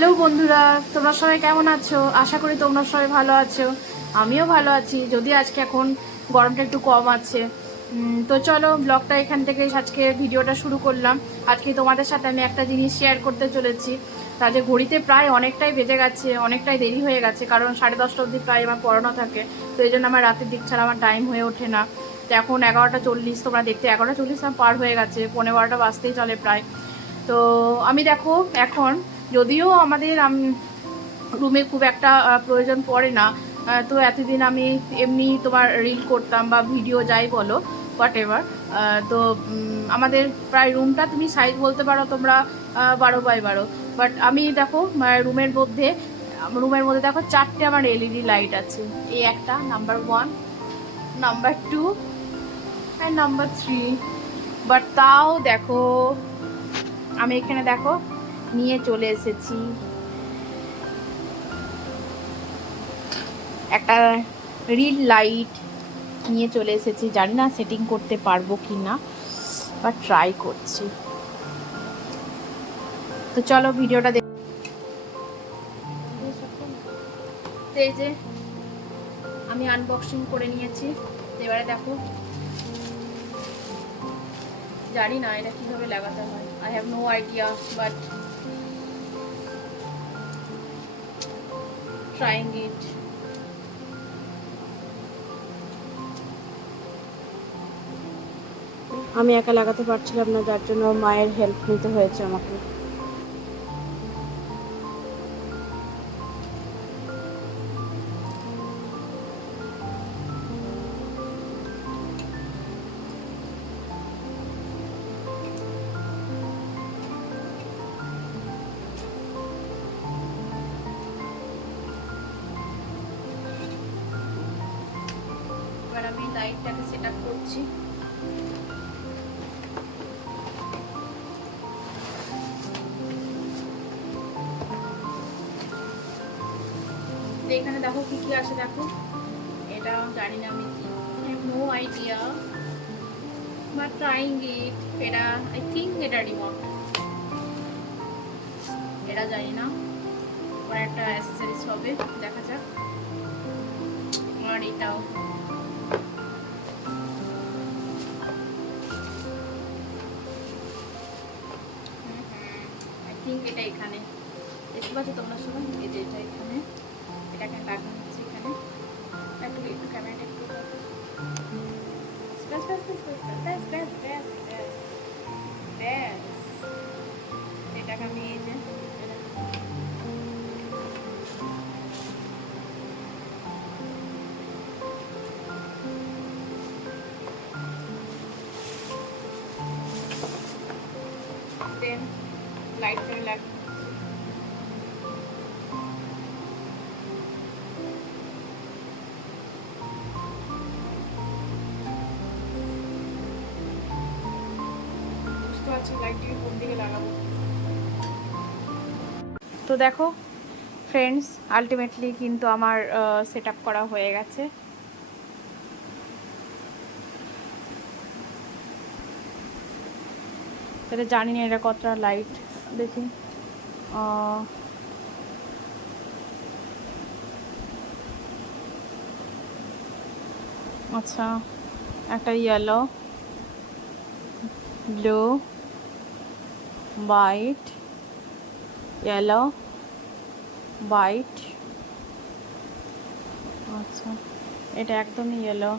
Hello বন্ধুরা, তোমরা সবাই কেমন আছো? আশা করি তোমরা সবাই ভালো আছো। আমিও ভালো আছি, যদি আজকে এখন গরমটা একটু কম আছে। তো চলো ব্লগটা এখান থেকে আজকে ভিডিওটা শুরু করলাম। আজকে তোমাদের সাথে আমি একটা জিনিস শেয়ার করতে চলেছি। তাহলে ঘড়িতে প্রায় অনেকটাই বেজে গেছে, অনেকটাই দেরি হয়ে গেছে, কারণ 10:30 অবধি প্রায় আমার পড়ানো থাকে। তো এই জন্য আমার রাতের দিক ছাড়া আমার টাইম হয়ে ওঠে না। তো এখন 11:40, তোমরা দেখতে 11:40 আমার পার হয়ে গেছে, 11:15 বাজতেই চলে প্রায়। তো আমি দেখো এখন, যদিও আমাদের রুমে খুব একটা প্রয়োজন পড়ে না, তো এতদিন আমি এমনি তোমার রিল করতাম বা ভিডিও যাই বলো, হোয়াট এভার। তো আমাদের প্রায় রুমটা তুমি সাইজ বলতে পারো তোমরা 12x12। বাট আমি দেখো রুমের মধ্যে দেখো 4টে আমার এলইডি লাইট আছে। এই একটা number 1, number 2 and number 3। But তাও দেখো আমি এখানে দেখো নিয়ে চলে এসেছি একটা রিল লাইট নিয়ে চলে এসেছি। জানি না সেটিং করতে পারবো কি না, বাট ট্রাই করছি। তো চলো ভিডিওটা দেখ। এই যে আমি আনবক্সিং করে নিয়েছি, এবারে দেখো। জানি না এটা কিভাবে লাগাতে হয়, I have no idea, but trying it. আমি একা লাগাতে পারছিলাম না, যার জন্য মায়ের হেল্প নিতে হয়েছে আমাকে। এবার আমি লাইটটাকে সেট আপ করছি। এখানে দেখো কি কি আছে, দেখো। এটা জানি না আমি কি, নো আইডিয়া, বাট ট্রাইং ইট। এটা আই থিঙ্ক এটা রিমোট, এটা জানি না, ওর একটা অ্যাক্সেসরিজ হবে, দেখা যাক। আর এটাও আই থিঙ্ক এটা এখানে দেখতে পাচ্ছ তোমরা সবাই, এই যে এটা এখানে, এটাকে লাগানো হচ্ছে এখানে। একটু একটু ক্যামেরাটা একটু ব্যাস ব্যাস ব্যাস ব্যাস ব্যাস ব্যাস ব্যাস ব্যাস। এটাকে আমি এই যে দেন লাইট করে লাগানো। বুঝতে পারছি লাইটটিকে কোন দিকে লাগাবো। তো দেখো ফ্রেন্ডস, আলটিমেটলি কিন্তু আমার সেট আপ করা হয়ে গেছে। তাহলে জানি না এটা কতটা লাইট, দেখি। আচ্ছা, একটা yellow, blue, white, yellow, white. আচ্ছা, এটা একদমই ইয়েলো।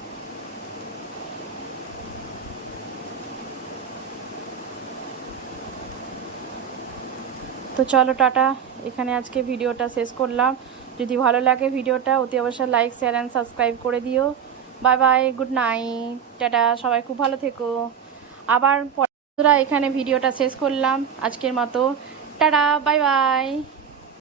তো চলো টাটা, এখানে আজকে ভিডিওটা শেষ করলাম। যদি ভালো লাগে ভিডিওটা অতি অবশ্যই লাইক, শেয়ার অ্যান্ড সাবস্ক্রাইব করে দিও। Bye bye, good night, tata, সবাই খুব ভালো থেকো। আবার বন্ধুরা এখানে ভিডিওটা শেষ করলাম আজকের মতো। Tata, bye bye.